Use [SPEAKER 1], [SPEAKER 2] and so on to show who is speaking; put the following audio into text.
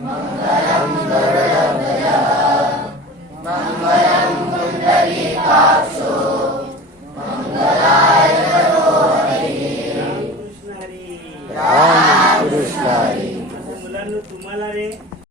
[SPEAKER 1] Mangalam
[SPEAKER 2] Varadaya Mangalam Kundalika
[SPEAKER 1] मुलांना तुम्हाला रे